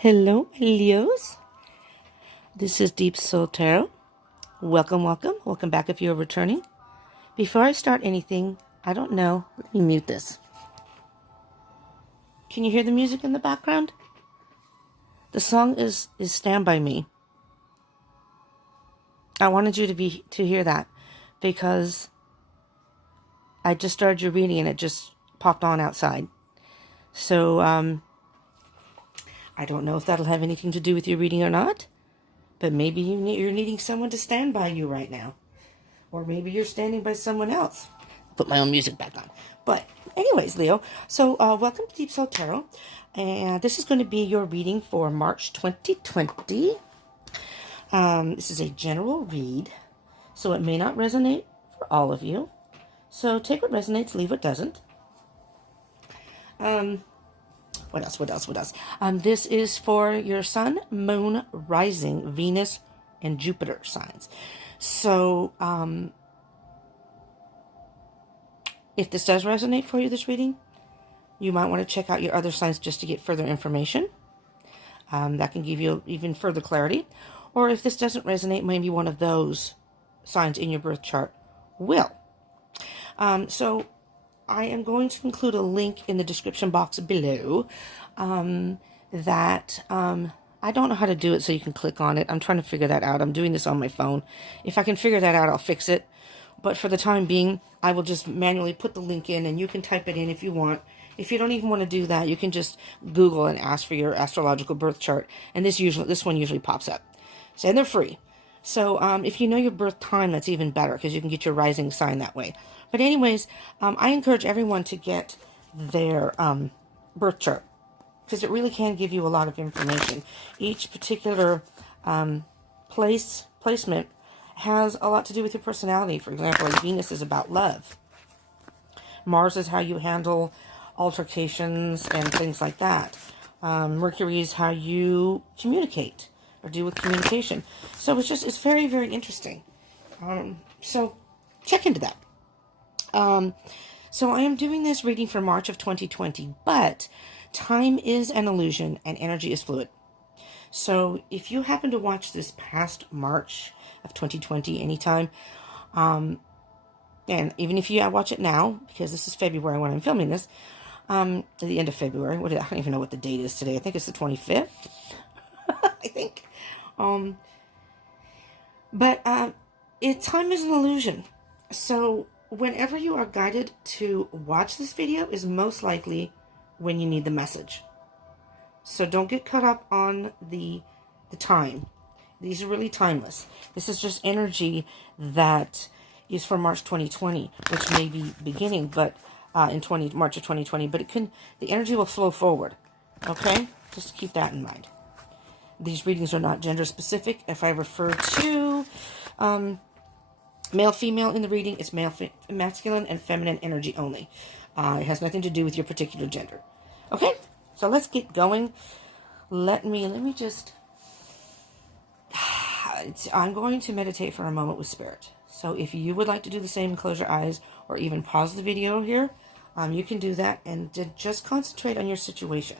Hello, Leos. This is Deep Soul Tarot. Welcome, welcome. Welcome back if you're returning. Before I start anything, I don't know. Let me mute this. Can you hear the music in the background? The song is Stand By Me. I wanted you to hear that because I just started your reading and it just popped on outside. So, I don't know if that'll have anything to do with your reading or not, but maybe you're needing someone to stand by you right now. Or maybe you're standing by someone else. Put my own music back on. But anyways, Leo, so welcome to Deep Soul Tarot. And this is going to be your reading for March 2020. This is a general read, so it may not resonate for all of you. So take what resonates, leave what doesn't. What else? This is for your Sun, Moon, Rising, Venus, and Jupiter signs. So, if this does resonate for you, this reading, you might want to check out your other signs just to get further information. That can give you even further clarity. Or if this doesn't resonate, maybe one of those signs in your birth chart will. So I am going to include a link in the description box below that I don't know how to do it, so you can click on it. I'm trying to figure that out. I'm doing this on my phone. If I can figure that out, I'll fix it. But for the time being, I will just manually put the link in, and you can type it in if you want. If you don't even want to do that, you can just Google and ask for your astrological birth chart, and this one usually pops up. So, and they're free. So if you know your birth time, that's even better because you can get your rising sign that way. But anyways, I encourage everyone to get their birth chart because it really can give you a lot of information. Each particular placement has a lot to do with your personality. For example, like Venus is about love. Mars is how you handle altercations and things like that. Mercury is how you communicate or deal with communication. So it's very, very interesting. So check into that. So I am doing this reading for March of 2020, but time is an illusion and energy is fluid. So if you happen to watch this past March of 2020 anytime, and even if you watch it now, because this is February when I'm filming this, at the end of February, I don't even know what the date is today. I think it's the 25th, I think. But time is an illusion. So whenever you are guided to watch this video is most likely when you need the message. So don't get caught up on the time. These are really timeless. This is just energy that is for March 2020, which may be beginning, but in March of 2020, but the energy will flow forward. Okay? Just keep that in mind. These readings are not gender specific. If I refer to male, female in the reading, it's masculine and feminine energy only. It has nothing to do with your particular gender. Okay, so let's get going. Let me just, I'm going to meditate for a moment with Spirit. So if you would like to do the same, close your eyes or even pause the video here, you can do that and just concentrate on your situation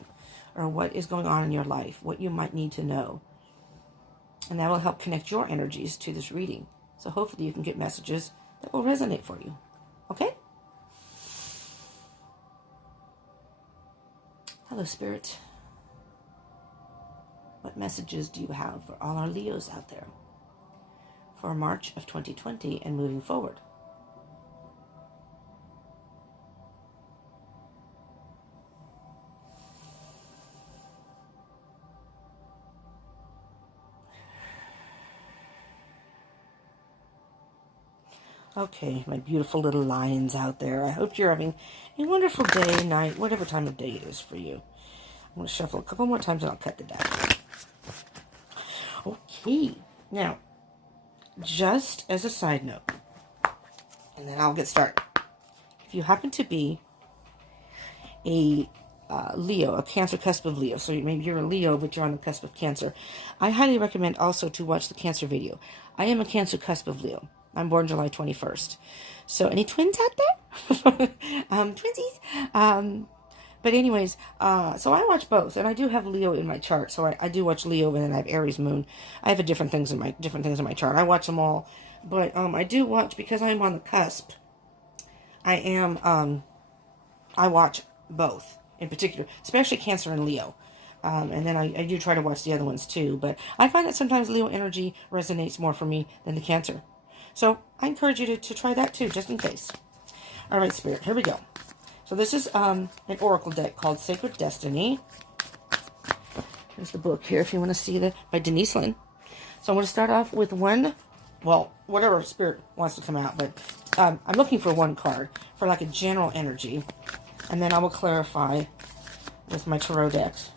or what is going on in your life, what you might need to know. And that will help connect your energies to this reading. So hopefully you can get messages that will resonate for you. Okay? Hello, Spirit. What messages do you have for all our Leos out there for March of 2020 and moving forward? Okay, my beautiful little lions out there. I hope you're having a wonderful day, night, whatever time of day it is for you. I'm going to shuffle a couple more times and I'll cut the deck. Okay, now, just as a side note, and then I'll get started. If you happen to be a Leo, a Cancer cusp of Leo, so maybe you're a Leo, but you're on the cusp of Cancer, I highly recommend also to watch the Cancer video. I am a Cancer cusp of Leo. I'm born July 21st. So any twins out there? Twinsies? But anyways, so I watch both, and I do have Leo in my chart. So I do watch Leo, and then I have Aries moon. I have different things in my chart. I watch them all, but I do watch, because I'm on the cusp. I watch both in particular, especially Cancer and Leo. And then I do try to watch the other ones too. But I find that sometimes Leo energy resonates more for me than the Cancer. So I encourage you to try that too, just in case. All right, Spirit, here we go. So this is an oracle deck called Sacred Destiny. There's the book here if you want to see that, by Denise Lynn. So I'm going to start off with one, well, whatever Spirit wants to come out. But I'm looking for one card for like a general energy. And then I will clarify with my tarot decks.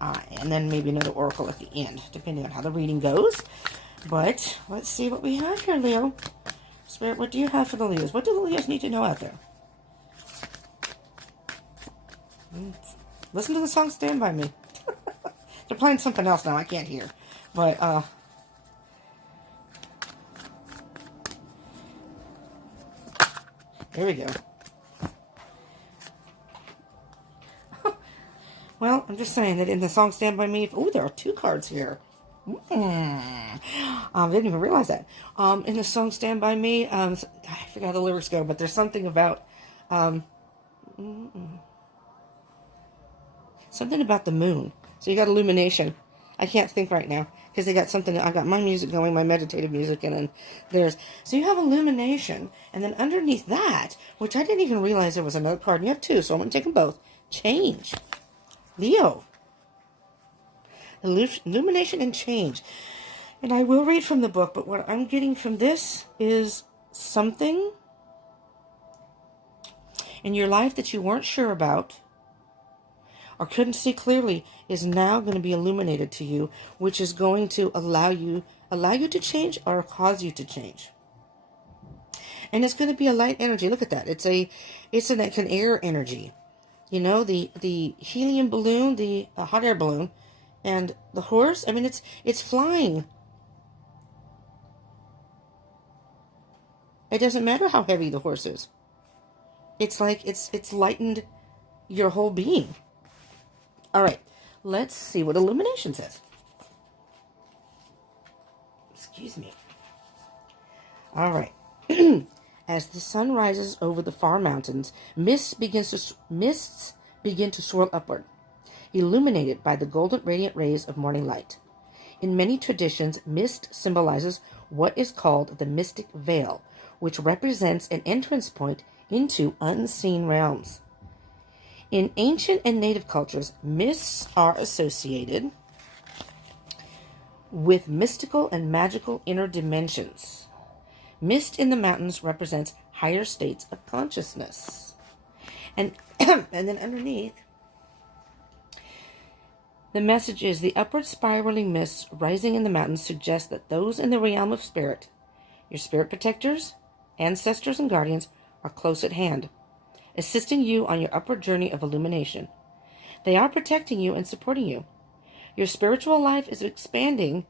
And then maybe another oracle at the end, depending on how the reading goes. But let's see what we have here, Leo. Spirit, what do you have for the Leos? What do the Leos need to know out there? Listen to the song Stand By Me. They're playing something else now I can't hear. But, here we go. Well, I'm just saying that in the song Stand By Me, oh, there are 2 cards here. I didn't even realize that. In the song Stand By Me, I forgot how the lyrics go, but there's something about, something about the moon. So you got illumination. I can't think right now, because they got something, I got my music going, my meditative music, and then there's, so you have illumination, and then underneath that, which I didn't even realize there was another card, and you have 2, so I'm going to take them both. Change. Leo. Illumination and change. And I will read from the book, but what I'm getting from this is something in your life that you weren't sure about or couldn't see clearly is now going to be illuminated to you, which is going to allow you to change or cause you to change. And it's going to be a light energy. Look at that. It's like an air energy. You know, the helium balloon, the hot air balloon, and the horse. I mean, it's flying. It doesn't matter how heavy the horse is. It's like it's lightened your whole being. All right, let's see what illumination says. Excuse me. All right. As the sun rises over the far mountains, mists begin to swirl upward, illuminated by the golden radiant rays of morning light. In many traditions, mist symbolizes what is called the mystic veil, which represents an entrance point into unseen realms. In ancient and native cultures, mists are associated with mystical and magical inner dimensions. Mist in the mountains represents higher states of consciousness. And then underneath, the message is the upward spiraling mists rising in the mountains suggest that those in the realm of spirit, your spirit protectors, ancestors, and guardians, are close at hand, assisting you on your upward journey of illumination. They are protecting you and supporting you. Your spiritual life is expanding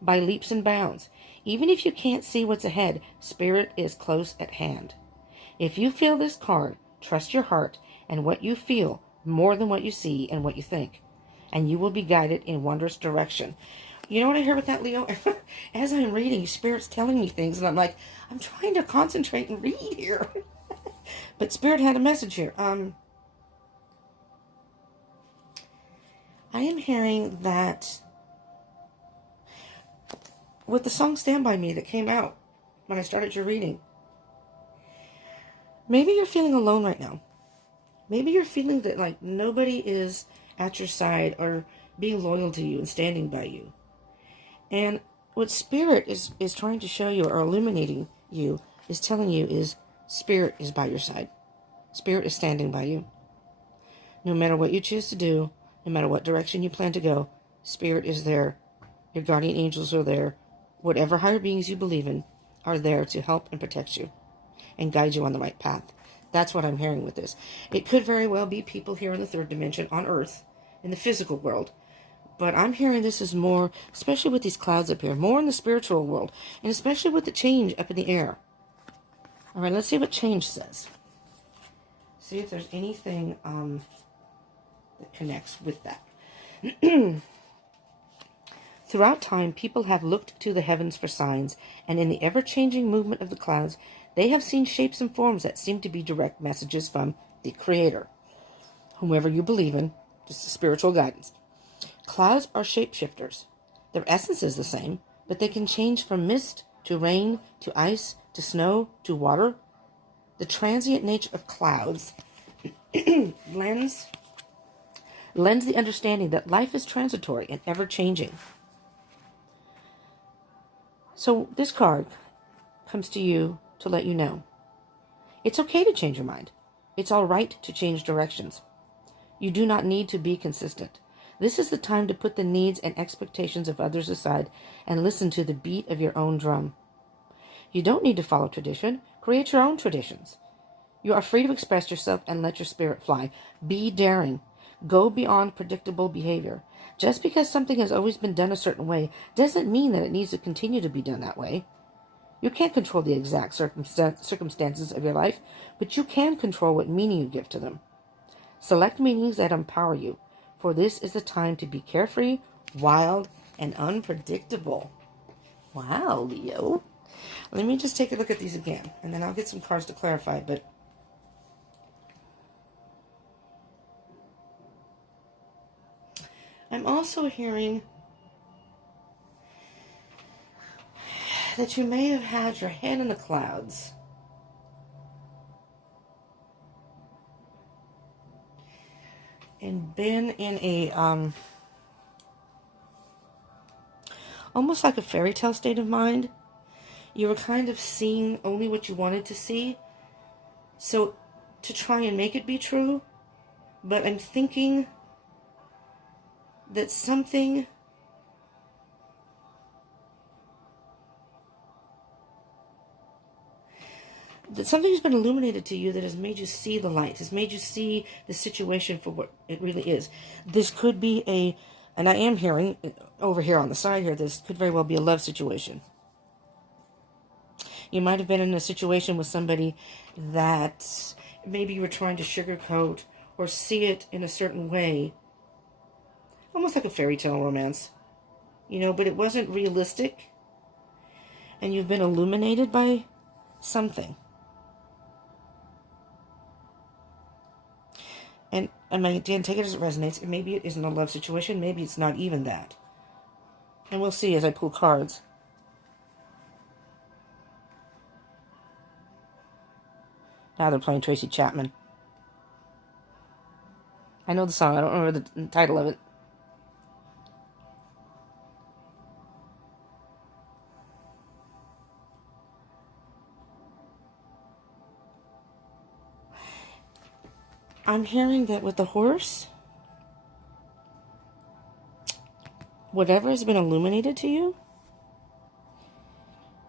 by leaps and bounds. Even if you can't see what's ahead, spirit is close at hand. If you feel this card, trust your heart and what you feel more than what you see and what you think, and you will be guided in wondrous direction. You know what I hear with that, Leo? As I'm reading, Spirit's telling me things, and I'm like, I'm trying to concentrate and read here. But Spirit had a message here. I am hearing that with the song Stand By Me that came out when I started your reading, maybe you're feeling alone right now. Maybe you're feeling that like nobody is at your side or being loyal to you and standing by you. And what Spirit is trying to show you or illuminating you is telling you is Spirit is by your side. Spirit is standing by you. No matter what you choose to do, no matter what direction you plan to go, Spirit is there. Your guardian angels are there. Whatever higher beings you believe in are there to help and protect you and guide you on the right path. That's what I'm hearing with this. It could very well be people here in the third dimension on Earth, in the physical world. But I'm hearing this is more, especially with these clouds up here, more in the spiritual world, and especially with the change up in the air. All right, let's see what change says. See if there's anything that connects with that. Throughout time, people have looked to the heavens for signs, and in the ever-changing movement of the clouds, they have seen shapes and forms that seem to be direct messages from the Creator, whomever you believe in, just spiritual guidance. Clouds are shapeshifters. Their essence is the same, but they can change from mist to rain to ice to snow to water. The transient nature of clouds lends the understanding that life is transitory and ever-changing. So this card comes to you to let you know it's okay to change your mind. It's all right to change directions. You do not need to be consistent. This is the time to put the needs and expectations of others aside and listen to the beat of your own drum. You don't need to follow tradition. Create your own traditions. You are free to express yourself and let your spirit fly. Be daring. Go beyond predictable behavior. Just because something has always been done a certain way doesn't mean that it needs to continue to be done that way. You can't control the exact circumstances of your life, but you can control what meaning you give to them. Select meanings that empower you, for this is the time to be carefree, wild, and unpredictable. Wow, Leo. Let me just take a look at these again, and then I'll get some cards to clarify, but I'm also hearing that you may have had your head in the clouds. And been in a, almost like a fairy tale state of mind. You were kind of seeing only what you wanted to see. So, to try and make it be true. But I'm thinking that something's been illuminated to you that has made you see the light, has made you see the situation for what it really is. This could be and I am hearing over here on the side here, this could very well be a love situation. You might have been in a situation with somebody that maybe you were trying to sugarcoat or see it in a certain way. Almost like a fairy tale romance. But it wasn't realistic. And you've been illuminated by something. And again, take it as it resonates. Maybe it isn't a love situation. Maybe it's not even that. And we'll see as I pull cards. Now they're playing Tracy Chapman. I know the song. I don't remember the title of it. I'm hearing that with the horse, whatever has been illuminated to you,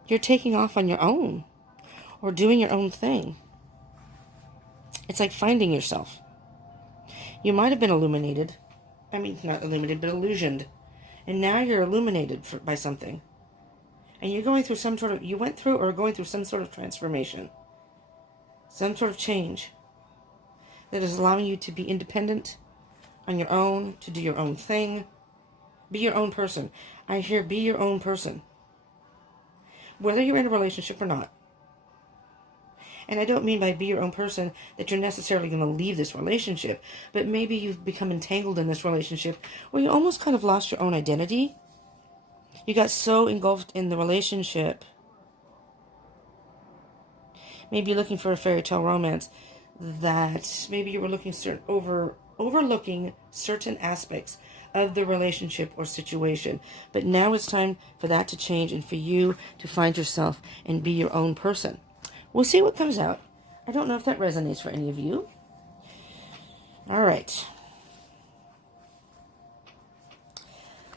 you're taking off on your own or doing your own thing. It's like finding yourself. You might have been illuminated. Not illuminated, but illusioned. And now you're illuminated by something. And you're going through you went through or going through some sort of transformation. Some sort of change. That is allowing you to be independent on your own, to do your own thing. Be your own person. I hear be your own person. Whether you're in a relationship or not. And I don't mean by be your own person that you're necessarily going to leave this relationship. But maybe you've become entangled in this relationship where you almost kind of lost your own identity. You got so engulfed in the relationship. Maybe you're looking for a fairy tale romance. That maybe you were overlooking certain aspects of the relationship or situation. But now it's time for that to change and for you to find yourself and be your own person. We'll see what comes out. I don't know if that resonates for any of you. All right.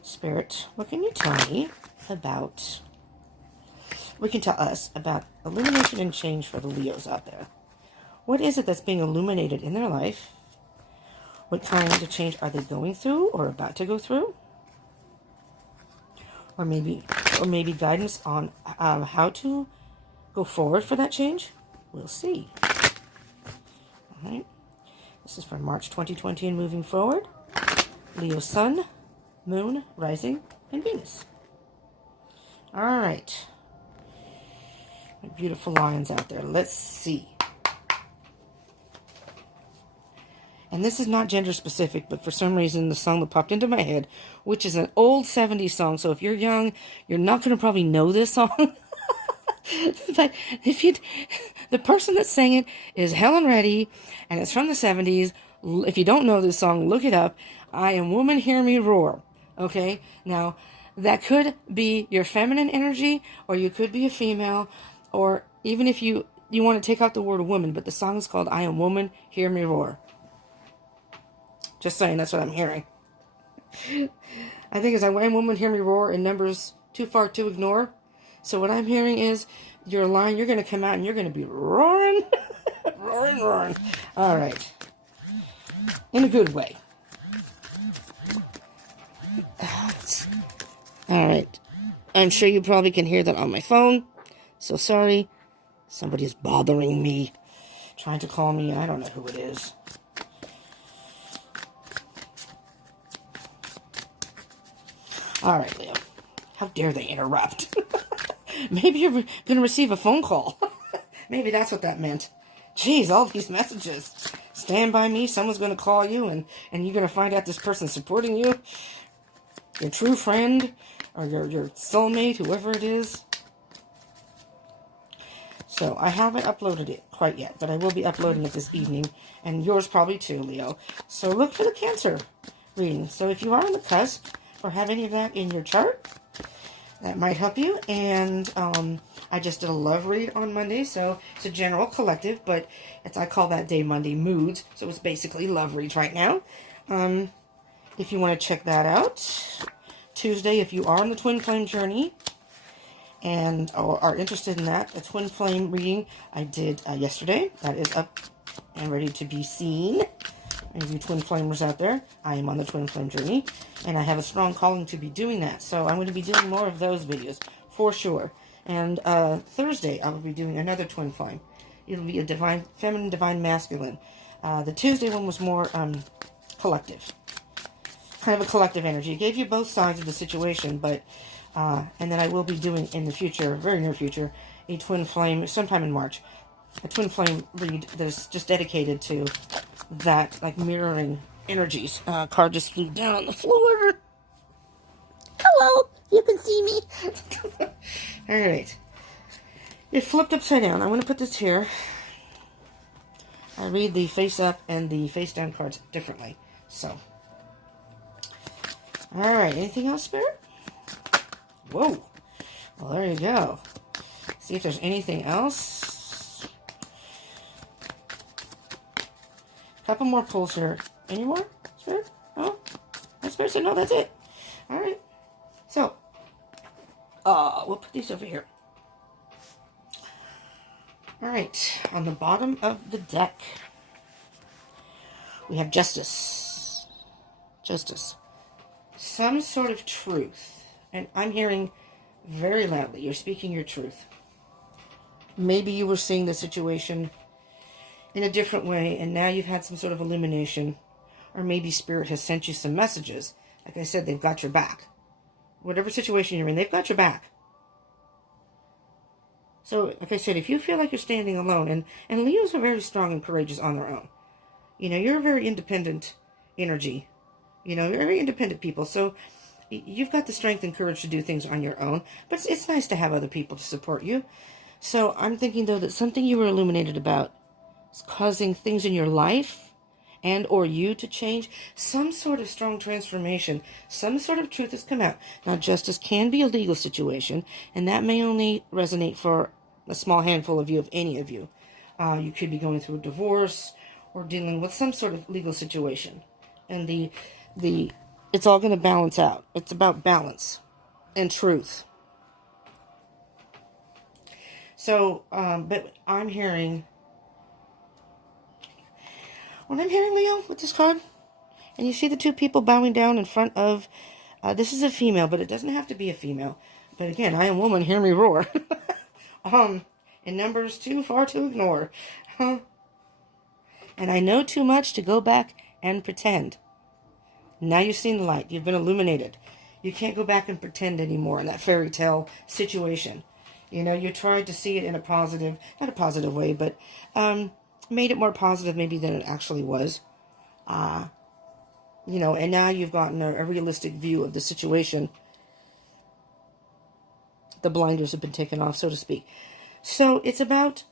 Spirit, what can you tell me about, what can tell us about illumination and change for the Leos out there? What is it that's being illuminated in their life? What kind of change are they going through or about to go through? Or maybe guidance on how to go forward for that change? We'll see. All right. This is for March 2020 and moving forward. Leo Sun, Moon, Rising, and Venus. All right. Beautiful lines out there. Let's see. And this is not gender specific, but for some reason the song that popped into my head, which is an old 70s song. So if you're young, you're not going to probably know this song. But the person that sang it is Helen Reddy, and it's from the 70s. If you don't know this song, look it up. I Am Woman, Hear Me Roar. Okay? Now, that could be your feminine energy, or you could be a female, or even if you want to take out the word woman, but the song is called I Am Woman, Hear Me Roar. Just saying, that's what I'm hearing. I think it's I Am Woman, Hear Me Roar in numbers too far to ignore. So what I'm hearing is your line, you're going to come out and you're going to be roaring, roaring. All right. In a good way. All right. I'm sure you probably can hear that on my phone. So sorry. Somebody's bothering me, trying to call me. I don't know who it is. All right, Leo. How dare they interrupt? Maybe you're going to receive a phone call. Maybe that's what that meant. Jeez, all these messages. Stand by me. Someone's going to call you, and you're going to find out this person's supporting you. Your true friend, or your soulmate, whoever it is. So, I haven't uploaded it quite yet, but I will be uploading it this evening. And yours probably too, Leo. So, look for the Cancer reading. So, if you are on the cusp, or have any of that in your chart, that might help you. And I just did a love read on Monday, so it's a general collective, but I call that day Monday moods, so it's basically love reads right now. If you want to check that out. Tuesday, if you are on the Twin Flame journey and are interested in that, a Twin Flame reading I did yesterday. That is up and ready to be seen. Any of you Twin Flamers out there, I am on the Twin Flame journey, and I have a strong calling to be doing that. So I'm going to be doing more of those videos, for sure. And Thursday, I will be doing another Twin Flame. It'll be a divine feminine, divine masculine. The Tuesday one was more collective. Kind of a collective energy. It gave you both sides of the situation, but, and then I will be doing in the future, very near future, a Twin Flame, sometime in March, a Twin Flame read that is just dedicated to that, like, mirroring energies. Card just flew down on the floor. Hello, you can see me. Alright. It flipped upside down. I'm going to put this here. I read the face up and the face down cards differently. So. Alright, anything else, Spirit? Whoa. Well, there you go. See if there's anything else. Couple more pulls here. Any more, Spirit? Oh, that Spirit said no, that's it. Alright. So, we'll put these over here. Alright, on the bottom of the deck, we have Justice. Justice. Some sort of truth. And I'm hearing very loudly, you're speaking your truth. Maybe you were seeing the situation in a different way, and now you've had some sort of illumination, or maybe Spirit has sent you some messages. Like I said, they've got your back. Whatever situation you're in, they've got your back. So, like I said, if you feel like you're standing alone, and Leos are very strong and courageous on their own. You know, you're a very independent energy. You know, you're very independent people, so you've got the strength and courage to do things on your own, but it's nice to have other people to support you. So I'm thinking, though, that something you were illuminated about is causing things in your life and or you to change. Some sort of strong transformation. Some sort of truth has come out. Now, justice can be a legal situation, and that may only resonate for a small handful of you, if any of you. You could be going through a divorce or dealing with some sort of legal situation. And it's all going to balance out. It's about balance and truth. So, but I'm hearing... What I'm hearing, Leo, with this card, and you see the two people bowing down in front of, this is a female, but it doesn't have to be a female. But again, I am woman, hear me roar. In numbers too far to ignore. And And I know too much to go back and pretend. Now you've seen the light. You've been illuminated. You can't go back and pretend anymore in that fairy tale situation. You know, you tried to see it in a positive, not a positive way, but made it more positive maybe than it actually was. You know, and now you've gotten a realistic view of the situation. The blinders have been taken off, so to speak. So it's about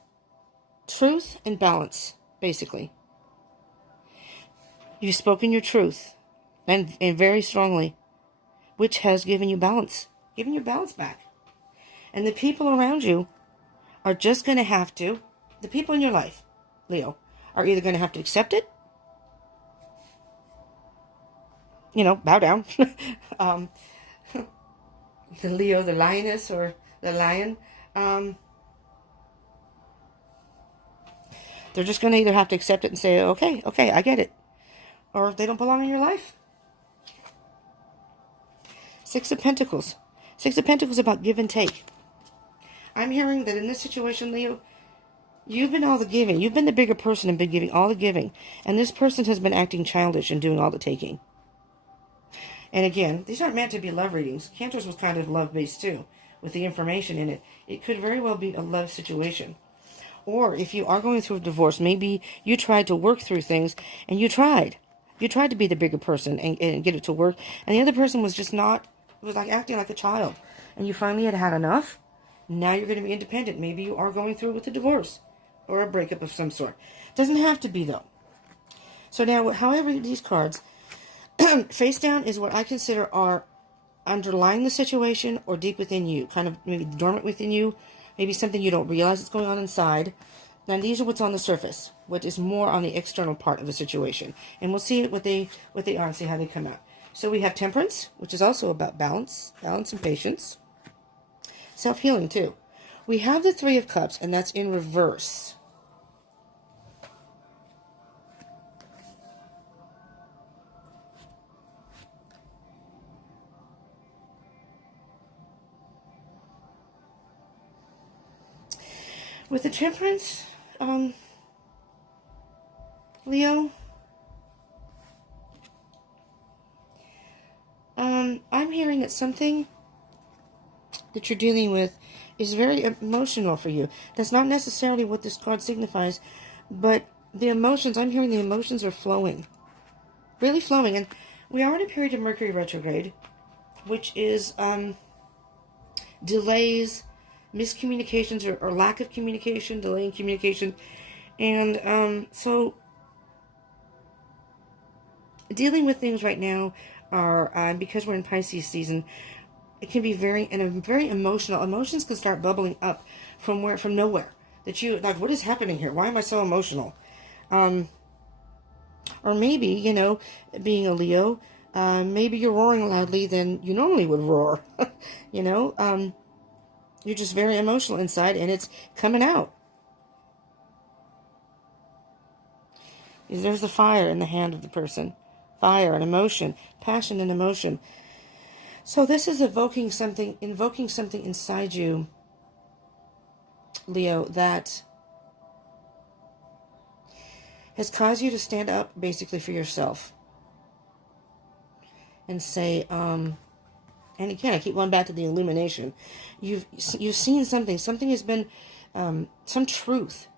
truth and balance, basically. You've spoken your truth, and very strongly, which has given you balance, back. And the people around you are just going to have to, the people in your life, Leo, are either going to have to accept it, you know, bow down. The Leo, the lioness, or the lion, they're just going to either have to accept it and say, okay, I get it. Or if they don't belong in your life. Six of Pentacles. Six of Pentacles about give and take. I'm hearing that in this situation, Leo, you've been all the giving. You've been the bigger person and been giving all the giving. And this person has been acting childish and doing all the taking. And again, these aren't meant to be love readings. Cantor's was kind of love-based too, with the information in it. It could very well be a love situation. Or if you are going through a divorce, maybe you tried to work through things, and you tried. You tried to be the bigger person and get it to work, and the other person was just not, was like acting like a child. And you finally had enough. Now you're going to be independent. Maybe you are going through with a divorce or a breakup of some sort. Doesn't have to be, though. So now, however, these cards, face down is what I consider are underlying the situation or deep within you, kind of maybe dormant within you, maybe something you don't realize is going on inside. Now these are what's on the surface, what is more on the external part of the situation, and we'll see what they are and see how they come out. So we have Temperance, which is also about balance and patience, self-healing too. We have the Three of Cups, and that's in reverse. With the Temperance, Leo, I'm hearing that something that you're dealing with is very emotional for you. That's not necessarily what this card signifies, but the emotions, I'm hearing the emotions are flowing. Really flowing. And we are in a period of Mercury retrograde, which is delays, miscommunications or lack of communication, delay in communication. And so dealing with things right now are, because we're in Pisces season, it can be very emotional. Emotions can start bubbling up from nowhere. That you, like, what is happening here? Why am I so emotional? Or maybe, you know, being a Leo, maybe you're roaring loudly than you normally would roar. You know, you're just very emotional inside, and it's coming out. There's the fire in the hand of the person. Fire and emotion, passion and emotion. So this is invoking something inside you, Leo, that has caused you to stand up basically for yourself. And say, and again, I keep going back to the illumination. You've seen something. Something has been, some truth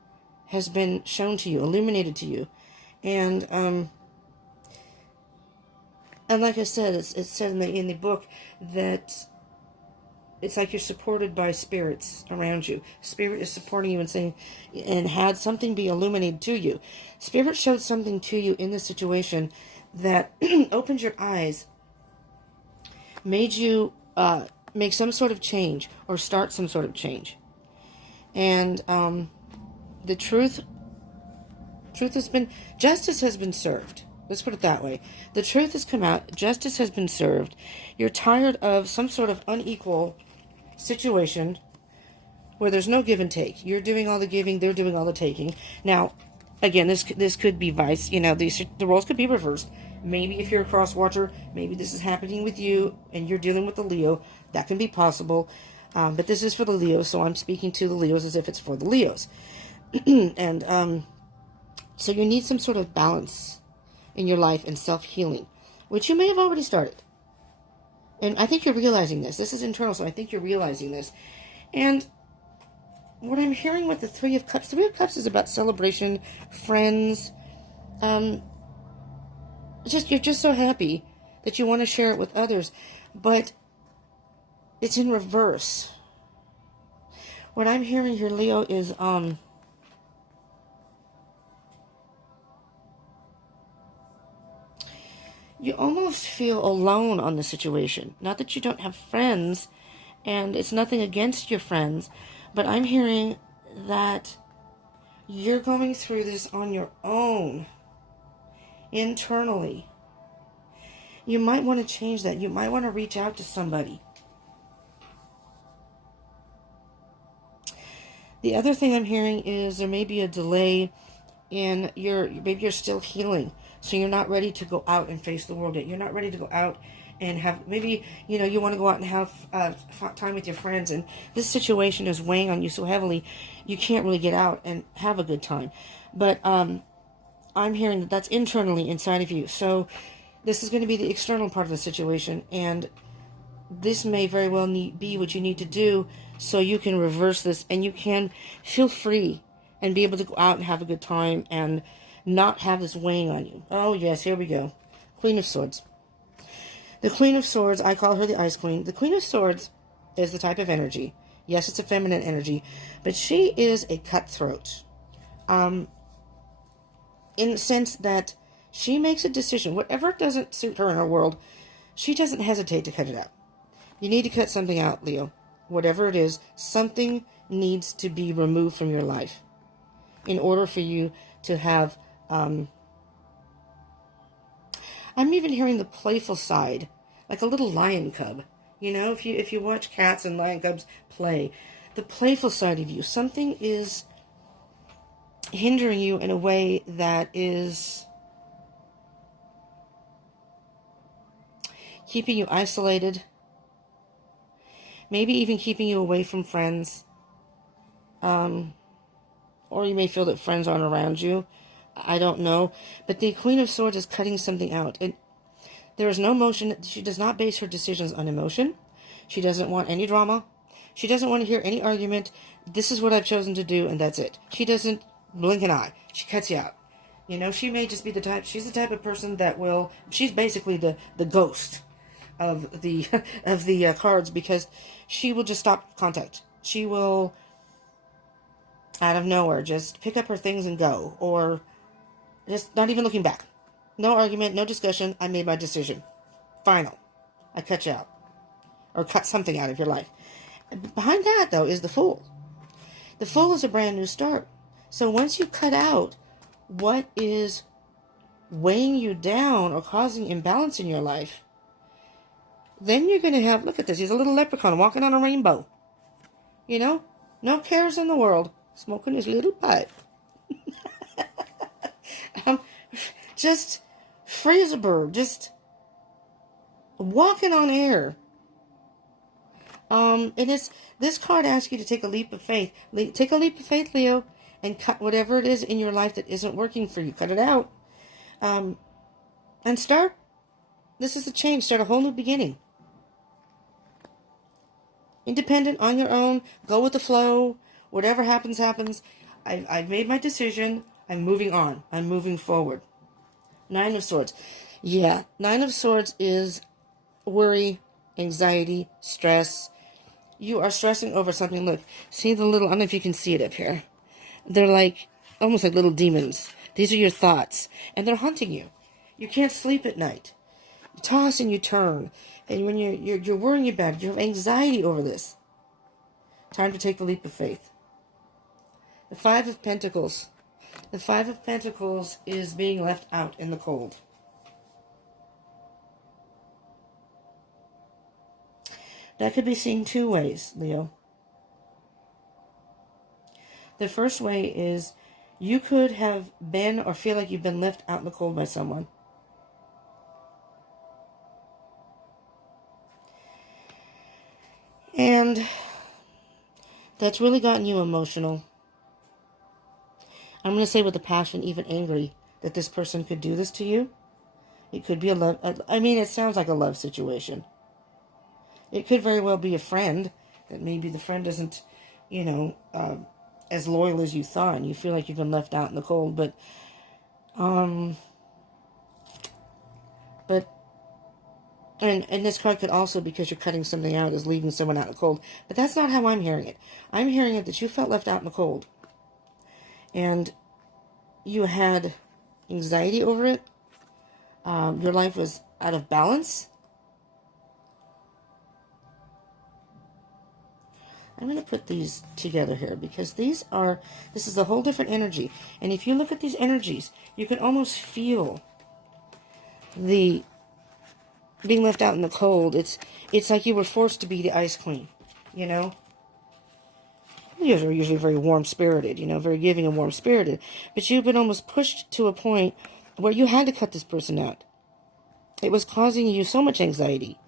has been shown to you, illuminated to you. And like I said, it's said in the book that it's like you're supported by spirits around you. Spirit is supporting you and saying, and had something be illuminated to you. Spirit showed something to you in this situation that opened your eyes, made you make some sort of change or start some sort of change. And the truth has been, justice has been served. Let's put it that way. The truth has come out. Justice has been served. You're tired of some sort of unequal situation where there's no give and take. You're doing all the giving. They're doing all the taking. Now, again, this could be vice. You know, the roles could be reversed. Maybe if you're a cross watcher, maybe this is happening with you and you're dealing with the Leo. That can be possible. But this is for the Leos, so I'm speaking to the Leos as if it's for the Leos. And So you need some sort of balance in your life and self-healing, which you may have already started. And I think you're realizing this. This is internal, so I think you're realizing this. And what I'm hearing with the Three of Cups is about celebration, friends. You're just so happy that you want to share it with others. But it's in reverse. What I'm hearing here, Leo, is you almost feel alone on the situation. Not that you don't have friends, and it's nothing against your friends, but I'm hearing that you're going through this on your own, internally. You might want to change that. You might want to reach out to somebody. The other thing I'm hearing is there may be a delay in maybe you're still healing. So you're not ready to go out and face the world yet. You're not ready to go out and have, maybe, you want to go out and have time with your friends. And this situation is weighing on you so heavily, you can't really get out and have a good time. But I'm hearing that that's internally inside of you. So this is going to be the external part of the situation. And this may very well be what you need to do so you can reverse this and you can feel free and be able to go out and have a good time and not have this weighing on you. Oh, yes, here we go. Queen of Swords. The Queen of Swords, I call her the Ice Queen. The Queen of Swords is the type of energy. Yes, it's a feminine energy, but she is a cutthroat. In the sense that she makes a decision. Whatever doesn't suit her in her world, she doesn't hesitate to cut it out. You need to cut something out, Leo. Whatever it is, something needs to be removed from your life in order for you to have... I'm even hearing the playful side, like a little lion cub. If you watch cats and lion cubs play, the playful side of you, something is hindering you in a way that is keeping you isolated, maybe even keeping you away from friends, or you may feel that friends aren't around you. I don't know. But the Queen of Swords is cutting something out. There is no emotion. She does not base her decisions on emotion. She doesn't want any drama. She doesn't want to hear any argument. This is what I've chosen to do, and that's it. She doesn't blink an eye. She cuts you out. She may just be the type... She's the type of person that will... She's basically the ghost of the of the cards, because she will just stop contact. She will, out of nowhere, just pick up her things and go, or just not even looking back. No argument, no discussion. I made my decision. Final. I cut you out, or cut something out of your life. Behind that, though, is the Fool. The Fool is a brand new start. So once you cut out what is weighing you down or causing imbalance in your life, then you're going to have, look at this, he's a little leprechaun walking on a rainbow. No cares in the world, smoking his little pipe. Just free as a bird, just walking on air. And this card asks you to take a leap of faith. Take a leap of faith, Leo, and cut whatever it is in your life that isn't working for you. Cut it out. And start. This is a change. Start a whole new beginning. Independent, on your own. Go with the flow. Whatever happens, happens. I've made my decision. I'm moving on. I'm moving forward. Nine of Swords. Yeah, Nine of Swords is worry, anxiety, stress. You are stressing over something. Look, see the little, I don't know if you can see it up here. They're like, almost like little demons. These are your thoughts, and they're haunting you. You can't sleep at night. You toss and you turn, and when you're worrying about it, you have anxiety over this. Time to take the leap of faith. The Five of Pentacles. The Five of Pentacles is being left out in the cold. That could be seen two ways, Leo. The first way is you could have been or feel like you've been left out in the cold by someone. And that's really gotten you emotional. I'm going to say with a passion, even angry, that this person could do this to you. It could be a love, it sounds like a love situation. It could very well be a friend, that maybe the friend isn't, as loyal as you thought, and you feel like you've been left out in the cold, and this card could also, because you're cutting something out, is leaving someone out in the cold. But that's not how I'm hearing it. I'm hearing it that you felt left out in the cold. And you had anxiety over it. Your life was out of balance. I'm going to put these together here because this is a whole different energy. And if you look at these energies, you can almost feel the being left out in the cold. It's like you were forced to be the ice queen, You guys are usually very warm-spirited, very giving and warm-spirited. But you've been almost pushed to a point where you had to cut this person out. It was causing you so much anxiety.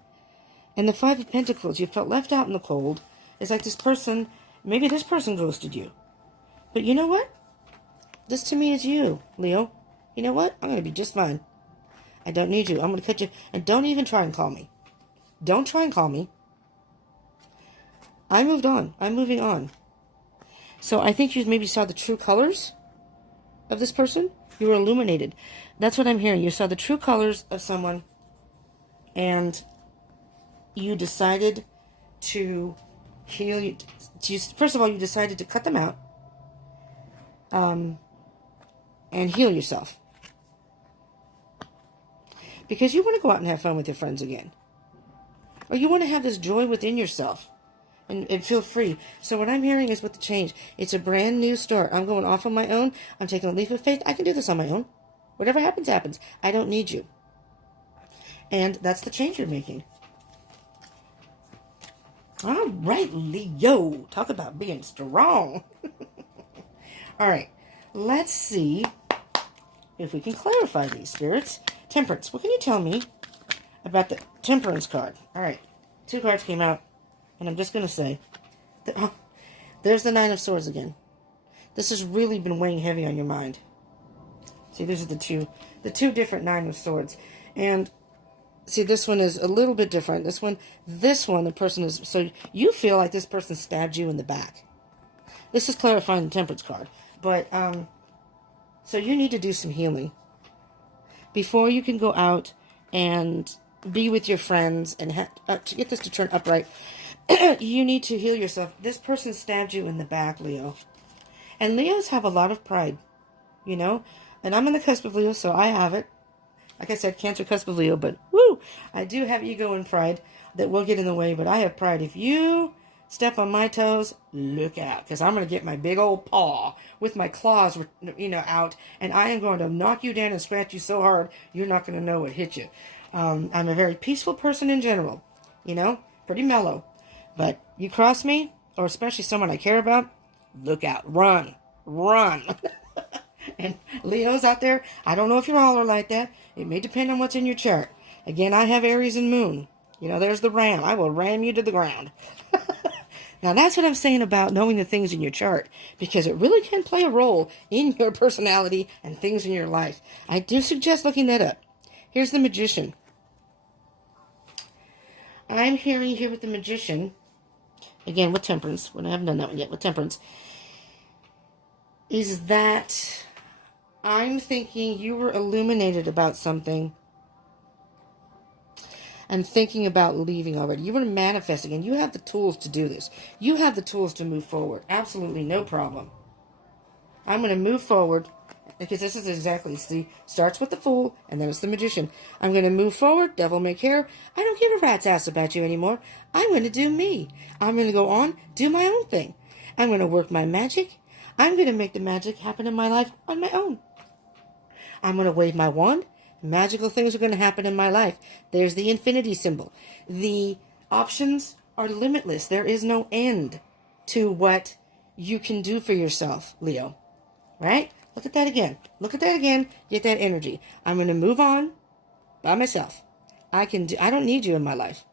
And the Five of Pentacles, you felt left out in the cold. It's like maybe this person ghosted you. But you know what? This to me is you, Leo. You know what? I'm going to be just fine. I don't need you. I'm going to cut you. And don't even try and call me. Don't try and call me. I moved on. I'm moving on. So I think you maybe saw the true colors of this person. You were illuminated. That's what I'm hearing. You saw the true colors of someone. And you decided to heal. First of all, you decided to cut them out. And heal yourself. Because you want to go out and have fun with your friends again. Or you want to have this joy within yourself. And feel free. So what I'm hearing is with the change. It's a brand new start. I'm going off on my own. I'm taking a leap of faith. I can do this on my own. Whatever happens, happens. I don't need you. And that's the change you're making. All right, Leo. Talk about being strong. All right. Let's see if we can clarify these, spirits. Temperance. What can you tell me about the Temperance card? All right. 2 cards came out. And I'm just going to say, there's the Nine of Swords again. This has really been weighing heavy on your mind. See, these are the two different Nine of Swords. And see, this one is a little bit different. This one, the person is, so you feel like this person stabbed you in the back. This is clarifying the Temperance card. But, so you need to do some healing. Before you can go out and be with your friends and to get this to turn upright, you need to heal yourself. This person stabbed you in the back, Leo. And Leos have a lot of pride, And I'm on the cusp of Leo, so I have it. Like I said, Cancer cusp of Leo, but woo! I do have ego and pride that will get in the way, but I have pride. If you step on my toes, look out, because I'm going to get my big old paw with my claws, out, and I am going to knock you down and scratch you so hard, you're not going to know what hit you. I'm a very peaceful person in general, pretty mellow. But you cross me, or especially someone I care about, look out. Run. And Leos out there, I don't know if you're all are like that. It may depend on what's in your chart. Again, I have Aries and Moon. There's the ram. I will ram you to the ground. Now, that's what I'm saying about knowing the things in your chart, because it really can play a role in your personality and things in your life. I do suggest looking that up. Here's the Magician. I'm hearing here with the Magician, again, with Temperance, when I haven't done that one yet, with Temperance, is that I'm thinking you were illuminated about something and thinking about leaving already. You were manifesting, and you have the tools to do this. You have the tools to move forward. Absolutely no problem. I'm going to move forward, because this is exactly, see, starts with the Fool, and then it's the Magician. I'm going to move forward, devil may care. I don't give a rat's ass about you anymore. I'm going to do me. I'm going to go on, do my own thing. I'm going to work my magic. I'm going to make the magic happen in my life on my own. I'm going to wave my wand. Magical things are going to happen in my life. There's the infinity symbol. The options are limitless. There is no end to what you can do for yourself, Leo. Right? Look at that again. Look at that again. Get that energy. I'm going to move on by myself. I don't need you in my life.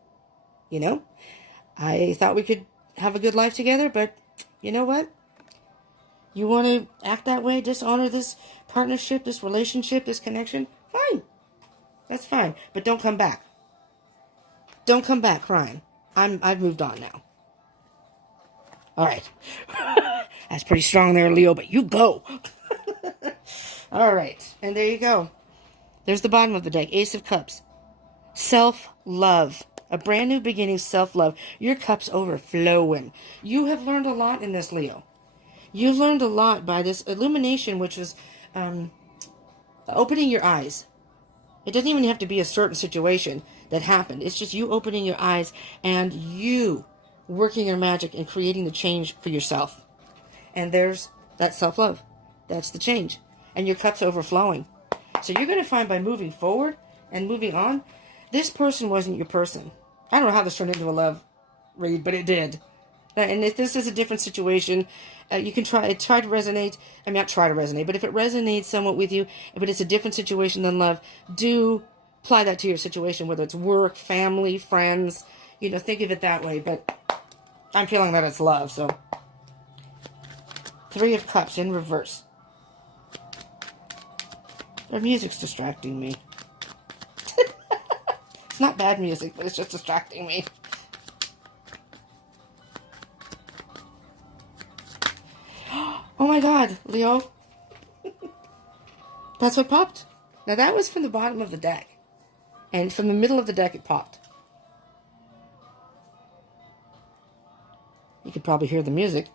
I thought we could have a good life together, but you know what? You want to act that way, dishonor this partnership, this relationship, this connection? Fine. That's fine. But don't come back. Don't come back crying. I've moved on now. All right. That's pretty strong there, Leo, but you go. All right. And there you go. There's the bottom of the deck. Ace of Cups. Self-love. A brand new beginning, self-love. Your cup's overflowing. You have learned a lot in this, Leo. You've learned a lot by this illumination, which was opening your eyes. It doesn't even have to be a certain situation that happened. It's just you opening your eyes and you working your magic and creating the change for yourself. And there's that self-love. That's the change. And your cup's overflowing. So you're going to find by moving forward and moving on, this person wasn't your person. I don't know how this turned into a love read, but it did. And if this is a different situation, you can try to resonate. I mean, not try to resonate, but if it resonates somewhat with you, but it's a different situation than love, do apply that to your situation, whether it's work, family, friends. You know, think of it that way. But I'm feeling that it's love, so. 3 of Cups in reverse. Their music's distracting me. It's not bad music, but it's just distracting me. Oh my God, Leo. That's what popped. Now that was from the bottom of the deck. And from the middle of the deck it popped. You could probably hear the music.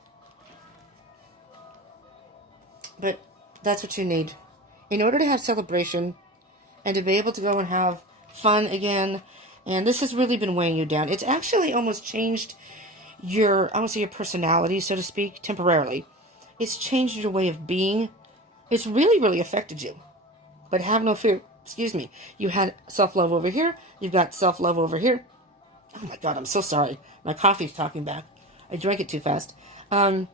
But that's what you need. In order to have celebration and to be able to go and have fun again, and this has really been weighing you down. It's actually almost changed your, I want to say your personality, so to speak, temporarily. It's changed your way of being. It's really, really affected you. But have no fear. Excuse me. You had self-love over here. You've got self-love over here. Oh my God, I'm so sorry. My coffee's talking back. I drank it too fast. Let's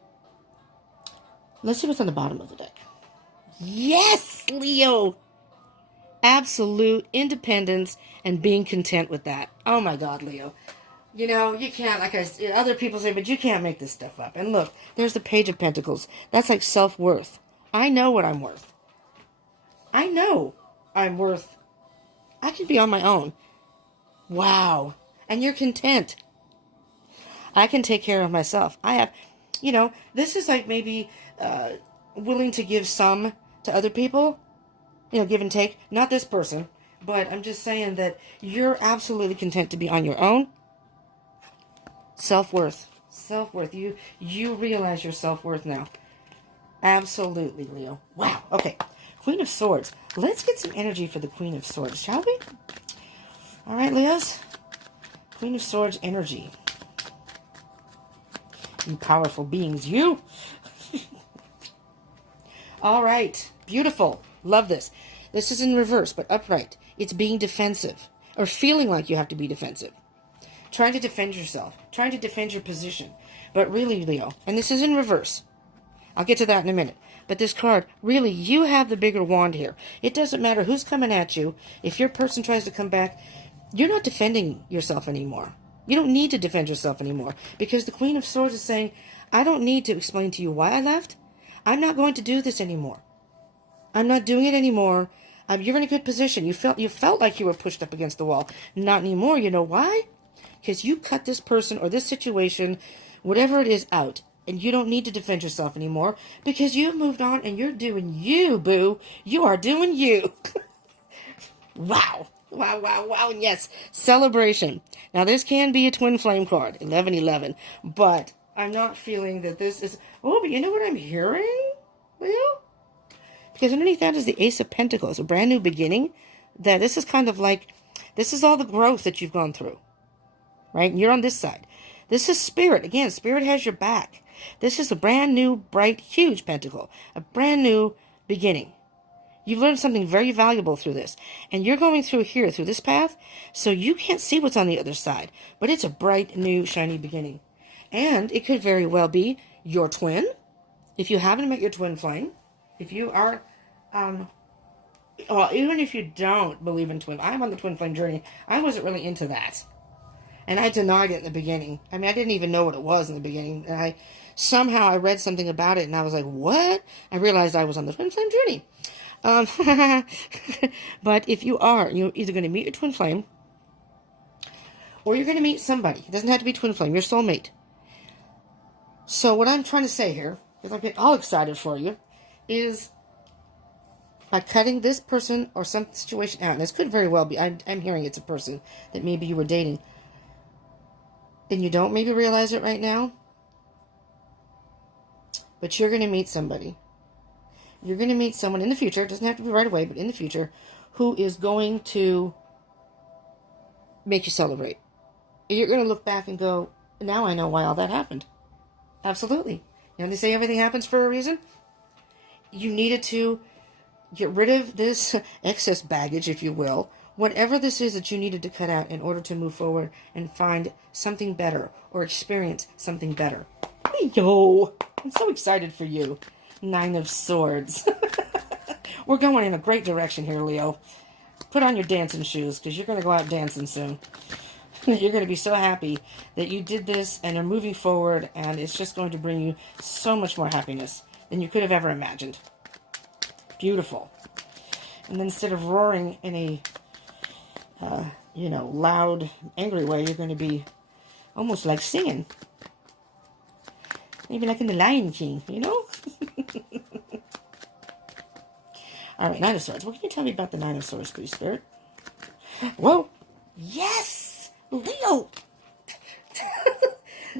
see what's on the bottom of the deck. Yes, Leo. Absolute independence and being content with that. Oh my God, Leo. You know, you can't, like other people say, but you can't make this stuff up. And look, there's the Page of Pentacles. That's like self-worth. I know what I'm worth. I know I'm worth. I can be on my own. Wow. And you're content. I can take care of myself. I have, you know, this is like maybe willing to give some to other people. You know, give and take. Not this person. But I'm just saying that you're absolutely content to be on your own. Self-worth. Self-worth. You realize your self-worth now. Absolutely, Leo. Wow. Okay. Queen of Swords. Let's get some energy for the Queen of Swords, shall we? All right, Leos. Queen of Swords energy. You powerful beings, you. All right. Beautiful. Love this. This is in reverse, but upright. It's being defensive, or feeling like you have to be defensive. Trying to defend yourself. Trying to defend your position. But really, Leo, and this is in reverse. I'll get to that in a minute. But this card, really, you have the bigger wand here. It doesn't matter who's coming at you. If your person tries to come back, you're not defending yourself anymore. You don't need to defend yourself anymore. Because the Queen of Swords is saying, I don't need to explain to you why I left. I'm not going to do this anymore. I'm not doing it anymore. You're in a good position. You felt like you were pushed up against the wall. Not anymore. You know why? Because you cut this person or this situation, whatever it is, out. And you don't need to defend yourself anymore because you've moved on and you're doing you, boo. You are doing you. Wow. Wow, wow, wow. And yes, celebration. Now, this can be a twin flame card, 1111. But I'm not feeling that this is... Oh, but you know what I'm hearing, Leo? Because underneath that is the Ace of Pentacles, a brand new beginning. That this is kind of like... This is all the growth that you've gone through. Right? And you're on this side. This is Spirit. Again, Spirit has your back. This is a brand new, bright, huge pentacle. A brand new beginning. You've learned something very valuable through this. And you're going through here, through this path, so you can't see what's on the other side. But it's a bright, new, shiny beginning. And it could very well be your twin. If you haven't met your twin flame. If you are... well, even if you don't believe in twin... I'm on the twin flame journey. I wasn't really into that. And I denied it in the beginning. I mean, I didn't even know what it was in the beginning. And somehow I read something about it and I was like, what? I realized I was on the twin flame journey. But if you are, you're either going to meet your twin flame or you're going to meet somebody. It doesn't have to be twin flame, your soulmate. So what I'm trying to say here, because I get all excited for you, is by cutting this person or some situation out, and this could very well be, I'm hearing it's a person that maybe you were dating, and you don't maybe realize it right now, but you're going to meet somebody. You're going to meet someone in the future, it doesn't have to be right away, but in the future, who is going to make you celebrate. And you're going to look back and go, now I know why all that happened. Absolutely. You know, they say everything happens for a reason. You needed to get rid of this excess baggage, if you will. Whatever this is that you needed to cut out in order to move forward and find something better or experience something better. Yo, I'm so excited for you. 9 of Swords. We're going in a great direction here, Leo. Put on your dancing shoes because you're going to go out dancing soon. You're going to be so happy that you did this and are moving forward, and it's just going to bring you so much more happiness than you could have ever imagined. Beautiful. And then instead of roaring in a, loud, angry way, you're going to be almost like singing. Maybe like in The Lion King, you know? All right, 9 of Swords. What can you tell me about the 9 of Swords, please, Spirit? Whoa. Yes! Leo!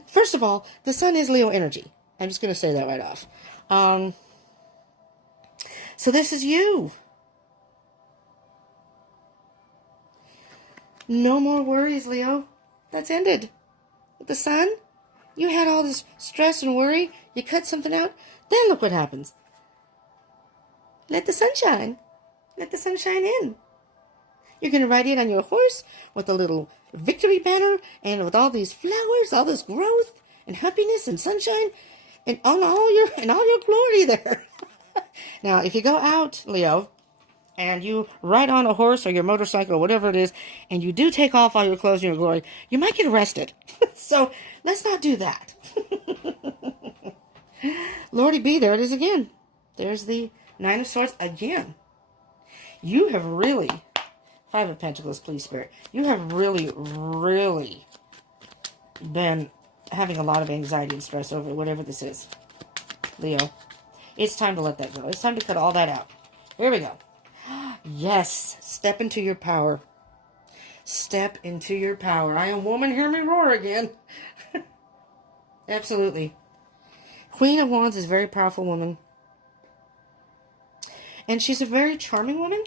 First of all, the sun is Leo energy. I'm just going to say that right off. So this is you. No more worries, Leo. That's ended. With the sun, you had all this stress and worry. You cut something out. Then look what happens. Let the sun shine. Let the sun shine in. You're going to ride in on your horse with a little victory banner and with all these flowers, all this growth and happiness and sunshine and all your glory there. Now, if you go out, Leo, and you ride on a horse or your motorcycle or whatever it is, and you do take off all your clothes and your glory, you might get arrested. So let's not do that. Lordy be, there it is again. There's the 9 of Swords again. You have really, 5 of Pentacles, please, Spirit. You have really, really been having a lot of anxiety and stress over whatever this is, Leo. It's time to let that go. It's time to cut all that out. Here we go. Yes, step into your power. Step into your power. I am woman, hear me roar again. Absolutely. Queen of Wands is a very powerful woman. And she's a very charming woman.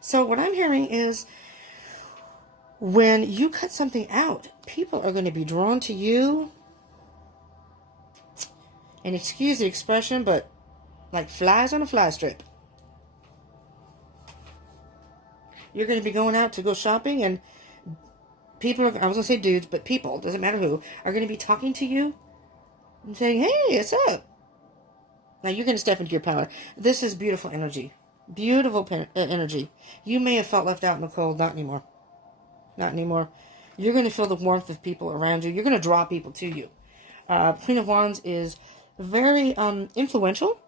So what I'm hearing is when you cut something out, people are going to be drawn to you. And excuse the expression, but like flies on a fly strip. You're going to be going out to go shopping and people are, I was going to say dudes, but people, doesn't matter who, are going to be talking to you and saying, hey, what's up? Now you're going to step into your power. This is beautiful energy. Beautiful energy. You may have felt left out in the cold. Not anymore. Not anymore. You're going to feel the warmth of people around you. You're going to draw people to you. Queen of Wands is very influential.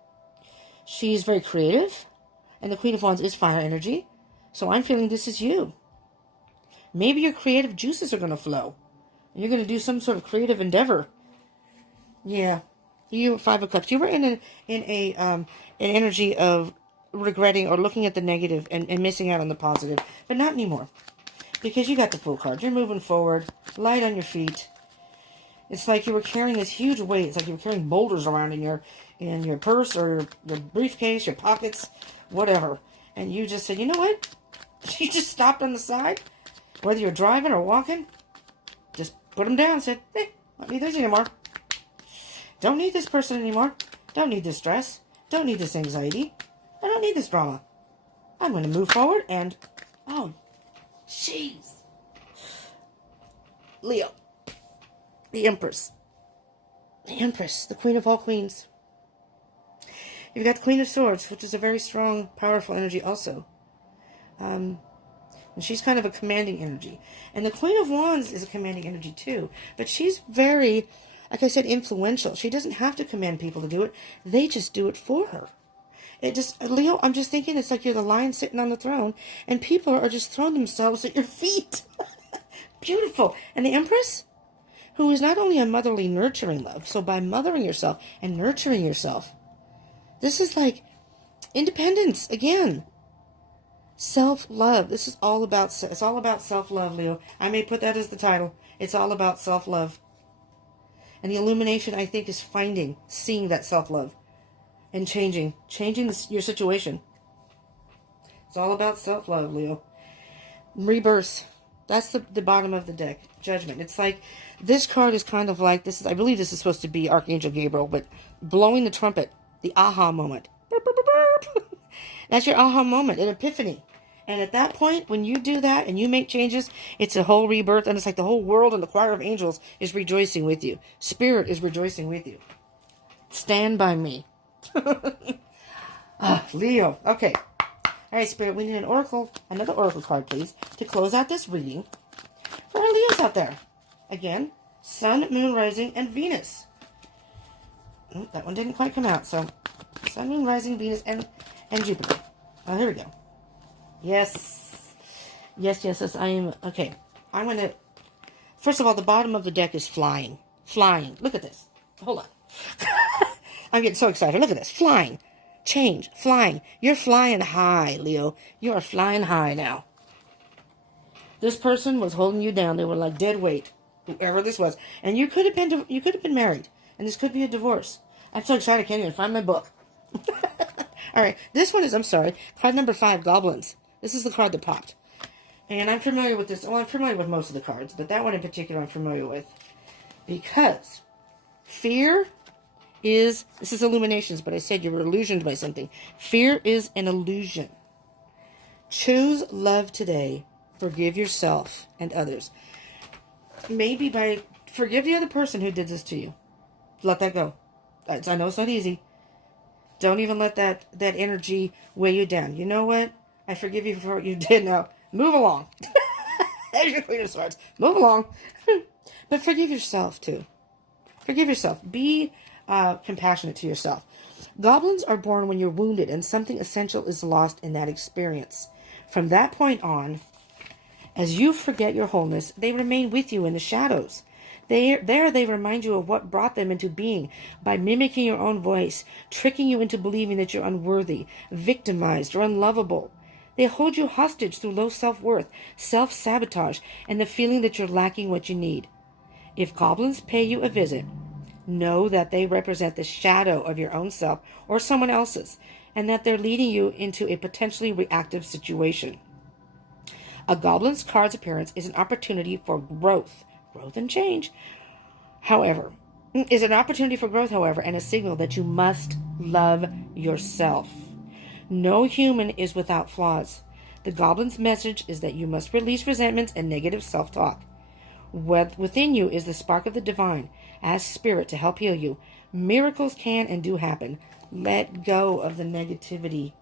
She's very creative. And the Queen of Wands is fire energy. So I'm feeling this is you. Maybe your creative juices are going to flow. And you're going to do some sort of creative endeavor. Yeah. You, 5 of Cups. You were in an energy of regretting or looking at the negative and missing out on the positive. But not anymore. Because you got the Fool card. You're moving forward. Light on your feet. It's like you were carrying this huge weight. It's like you were carrying boulders around in your purse or your briefcase, your pockets, whatever. And you just said, you know what? You just stopped on the side. Whether you're driving or walking, just put them down and said, hey, don't need this anymore. Don't need this person anymore. Don't need this stress. Don't need this anxiety. I don't need this drama. I'm going to move forward and, oh, jeez. Leo. The Empress. The Empress. The Queen of all queens. You've got the Queen of Swords, which is a very strong, powerful energy also. When And she's kind of a commanding energy. And the Queen of Wands is a commanding energy too. But she's very, like I said, influential. She doesn't have to command people to do it. They just do it for her. It just, Leo, I'm just thinking it's like you're the lion sitting on the throne and people are just throwing themselves at your feet. Beautiful. And the Empress, who is not only a motherly nurturing love, so by mothering yourself and nurturing yourself, this is like independence again. Self-love. This is all about, it's all about self-love, Leo. I may put that as the title. It's all about self-love. And the illumination, I think, is seeing that self-love and changing your situation. It's all about self-love, Leo. Rebirth. That's the bottom of the deck. Judgment. It's like, this card is kind of like, I believe this is supposed to be Archangel Gabriel, but blowing the trumpet, the aha moment. Burp, burp, burp, burp. That's your aha moment, an epiphany. And at that point, when you do that and you make changes, it's a whole rebirth. And it's like the whole world and the choir of angels is rejoicing with you. Spirit is rejoicing with you. Stand by me. Leo. Okay. All right, Spirit, we need another oracle card, please, to close out this reading for our Leos out there. Again, Sun, Moon, Rising, and Venus. That one didn't quite come out, so Sun, Moon, Rising, Venus, and Jupiter. Oh, here we go. Yes. Yes, I am. Okay. I'm going to... First of all, the bottom of the deck is flying. Flying. Look at this. Hold on. I'm getting so excited. Look at this. Flying. Change. Flying. You're flying high, Leo. You are flying high now. This person was holding you down. They were like dead weight. Whoever this was. And you could have been married. And this could be a divorce. I'm so excited I can't even find my book. All right. This one is, I'm sorry, card number 5, Goblins. This is the card that popped. And I'm familiar with this. Well, I'm familiar with most of the cards, but that one in particular I'm familiar with. Because fear is, this is illuminations, but I said you were illusioned by something. Fear is an illusion. Choose love today. Forgive yourself and others. Maybe forgive the other person who did this to you. Let that go. I know it's not easy. Don't even let that energy weigh you down. You know what? I forgive you for what you did. Now, move along. There's your Queen of Swords. Move along. But forgive yourself, too. Forgive yourself. Be compassionate to yourself. Goblins are born when you're wounded and something essential is lost in that experience. From that point on, as you forget your wholeness, they remain with you in the shadows. They remind you of what brought them into being by mimicking your own voice, tricking you into believing that you're unworthy, victimized, or unlovable. They hold you hostage through low self-worth, self-sabotage, and the feeling that you're lacking what you need. If goblins pay you a visit, know that they represent the shadow of your own self or someone else's, and that they're leading you into a potentially reactive situation. A goblin's card's appearance is an opportunity for growth and change. However, and a signal that you must love yourself. No human is without flaws. The goblin's message is that you must release resentments and negative self-talk. Within you is the spark of the divine. Ask Spirit to help heal you. Miracles can and do happen. Let go of the negativity.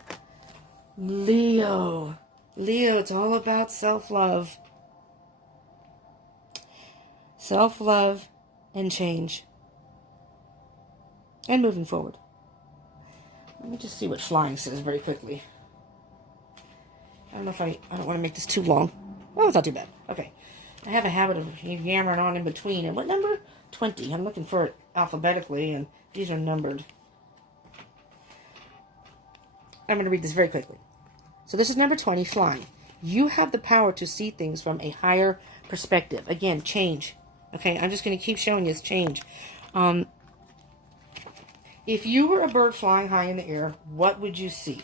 Leo, it's all about self-love. Self-love and change. And moving forward. Let me just see what flying says very quickly. I don't want to make this too long. Oh, it's not too bad. Okay. I have a habit of yammering on in between. And what number? 20. I'm looking for it alphabetically, and these are numbered. I'm going to read this very quickly. So this is number 20, flying. You have the power to see things from a higher perspective. Again, change. Okay, I'm just going to keep showing you it's change. If you were a bird flying high in the air, what would you see?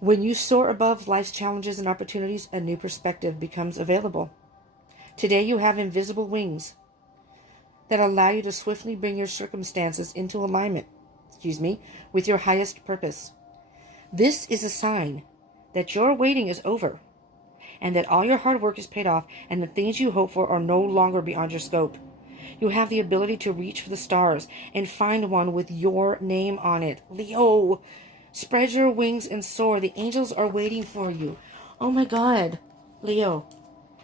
When you soar above life's challenges and opportunities, a new perspective becomes available. Today you have invisible wings that allow you to swiftly bring your circumstances into alignment, with your highest purpose. This is a sign that your waiting is over, and that all your hard work is paid off, and the things you hope for are no longer beyond your scope. You have the ability to reach for the stars and find one with your name on it. Leo, spread your wings and soar. The angels are waiting for you. Oh my God, Leo.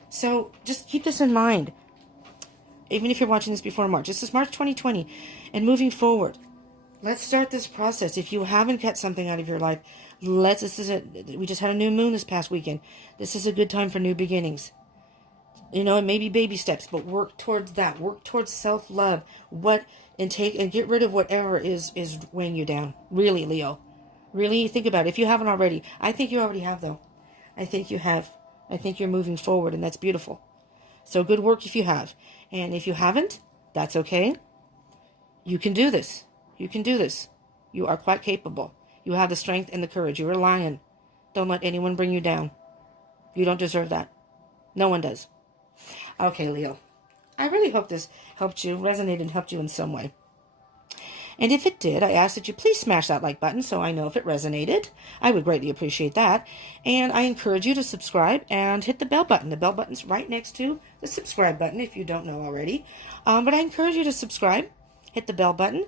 So just keep this in mind. Even if you're watching this before March. This is March 2020. And moving forward, let's start this process. If you haven't cut something out of your life, we just had a new moon this past weekend. This is a good time for new beginnings. You know, it may be baby steps, but work towards that. Work towards self-love. And get rid of whatever is weighing you down. Really, Leo. Really think about it. If you haven't already. I think you already have, though. I think you have. I think you're moving forward, and that's beautiful. So good work if you have. And if you haven't, that's okay. You can do this. You can do this. You are quite capable. You have the strength and the courage. You're a lion. Don't let anyone bring you down. You don't deserve that. No one does. Okay, Leo. I really hope this helped you, resonated and helped you in some way. And if it did, I ask that you please smash that like button so I know if it resonated. I would greatly appreciate that. And I encourage you to subscribe and hit the bell button. The bell button's right next to the subscribe button if you don't know already. But I encourage you to subscribe, hit the bell button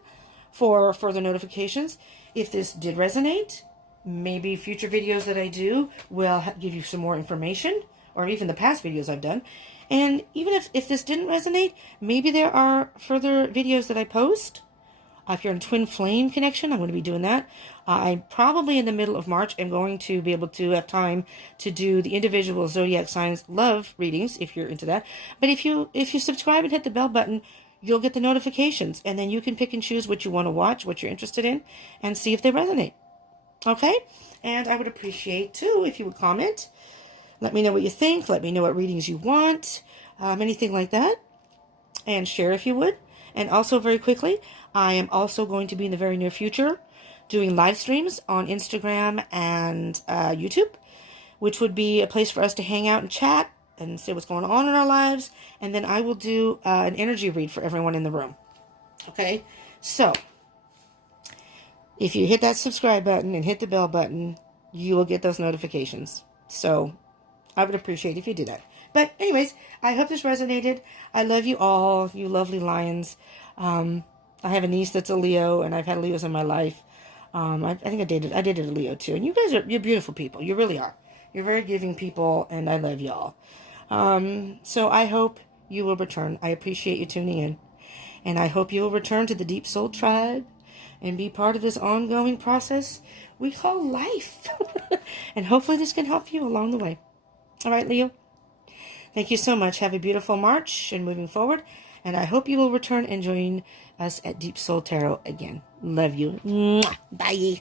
for further notifications. If this did resonate, maybe future videos that I do will give you some more information, or even the past videos I've done. And even if this didn't resonate, maybe there are further videos that I post. If you're in twin flame connection, I'm going to be doing that. I probably in the middle of March am going to be able to have time to do the individual zodiac signs love readings if you're into that. But if you subscribe and hit the bell button, you'll get the notifications, and then you can pick and choose what you want to watch, what you're interested in, and see if they resonate. Okay? And I would appreciate too if you would comment. Let me know what you think. Let me know what readings you want. Anything like that. And share if you would. And also, very quickly, I am also going to be in the very near future doing live streams on Instagram and YouTube, which would be a place for us to hang out and chat and see what's going on in our lives. And then I will do an energy read for everyone in the room. Okay? So, if you hit that subscribe button and hit the bell button, you will get those notifications. So, I would appreciate if you do that. But anyways, I hope this resonated. I love you all, you lovely lions. I have a niece that's a Leo, and I've had Leos in my life. I think I dated a Leo too. And you're beautiful people. You really are. You're very giving people, and I love y'all. So I hope you will return. I appreciate you tuning in. And I hope you will return to the Deep Soul Tribe and be part of this ongoing process we call life. And hopefully this can help you along the way. All right, Leo? Thank you so much. Have a beautiful March and moving forward. And I hope you will return and join us at Deep Soul Tarot again. Love you. Mwah. Bye.